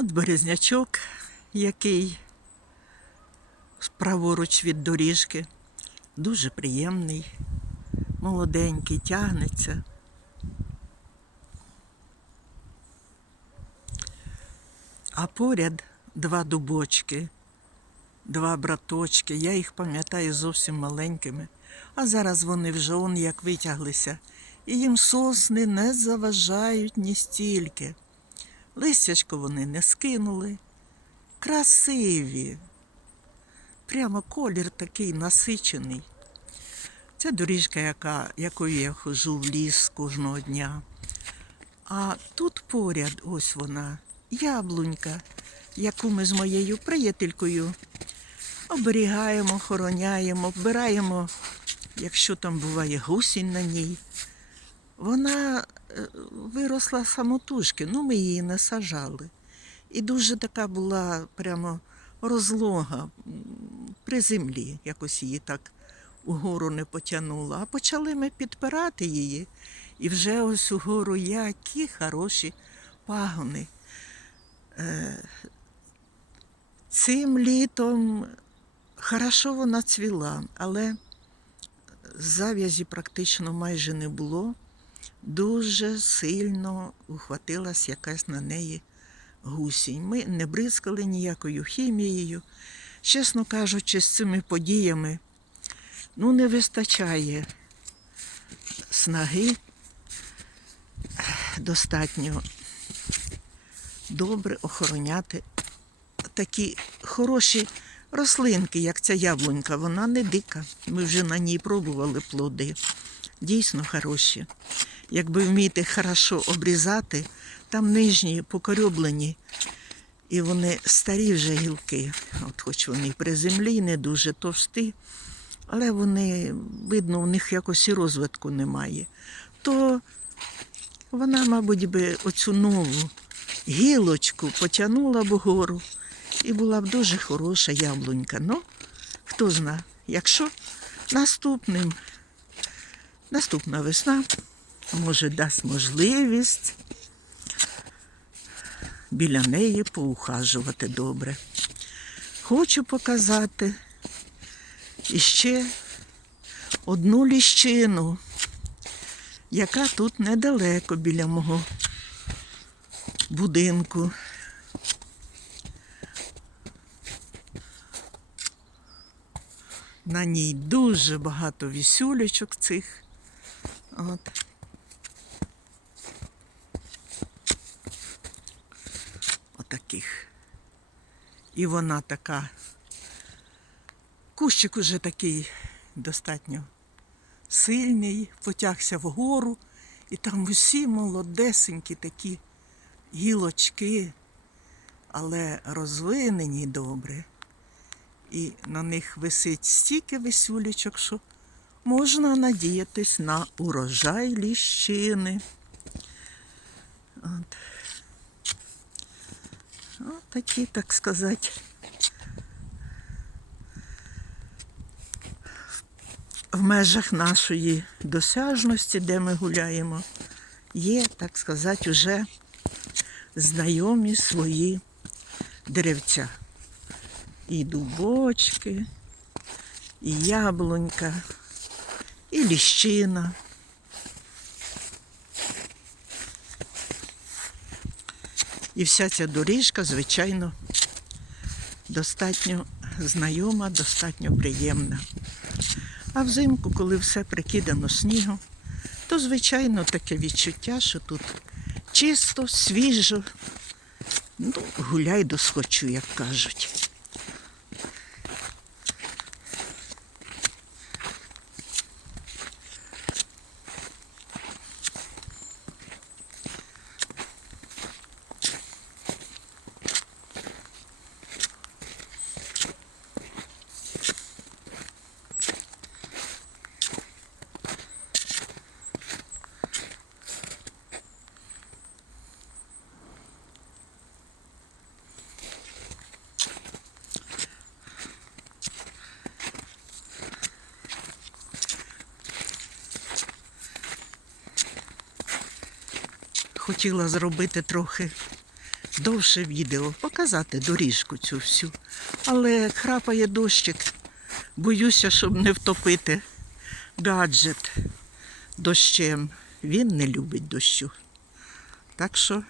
От березнячок, який праворуч від доріжки, дуже приємний, молоденький, тягнеться. А поряд два дубочки, два браточки. Я їх пам'ятаю зовсім маленькими. А зараз вони вже он як витяглися. І їм сосни не заважають ні стільки. Листячко вони не скинули. Красиві. Прямо колір такий насичений. Це доріжка, яка, якою я ходжу в ліс кожного дня. А тут поряд, ось вона, яблунька, яку ми з моєю приятелькою оберігаємо, охороняємо, вбираємо, якщо там буває гусінь на ній. Вона виросла самотужки, ну ми її не сажали. І дуже така була прямо розлога при землі, якось її так угору не потягнула. А почали ми підпирати її, і вже ось угору які хороші пагони. Е, Цим літом хорошо вона цвіла, але зав'язі практично майже не було. Дуже сильно ухватилась якась на неї гусінь. Ми не бризкали ніякою хімією. Чесно кажучи, з цими подіями ну, не вистачає снаги достатньо добре охороняти такі хороші рослинки, як ця яблунька. Вона не дика. Ми вже на ній пробували плоди. Дійсно хороші. Якби вміти хорошо обрізати, там нижні покорьоблені, і вони старі вже гілки. От хоч вони при землі не дуже товсті, але вони, видно, у них якось і розвитку немає. То вона, мабуть, би оцю нову гілочку потягнула б вгору і була б дуже хороша яблунька. Ну, хто зна, якщо наступним, наступна весна, може, дасть можливість біля неї поухажувати добре. Хочу показати іще одну ліщину, яка тут недалеко біля мого будинку. На ній дуже багато вісюлечок цих. От. Отаких. І вона така. Кущик уже такий достатньо сильний, потягся вгору, і там усі молодесенькі такі гілочки, але розвинені добре. І на них висить стільки висюлечок, що можна надіятись на урожай ліщини. От. От такі, так сказати. В межах нашої досяжності, де ми гуляємо, є, так сказати, вже знайомі свої деревця. І дубочки, і яблунька, і ліщина. І вся ця доріжка, звичайно, достатньо знайома, достатньо приємна. А взимку, коли все прикидано снігом, то, звичайно, таке відчуття, що тут чисто, свіжо, ну, гуляй досхочу, як кажуть. Хотіла зробити трохи довше відео, показати доріжку цю всю. Але храпає дощик. Боюся, щоб не втопити гаджет дощем. Він не любить дощу. Так що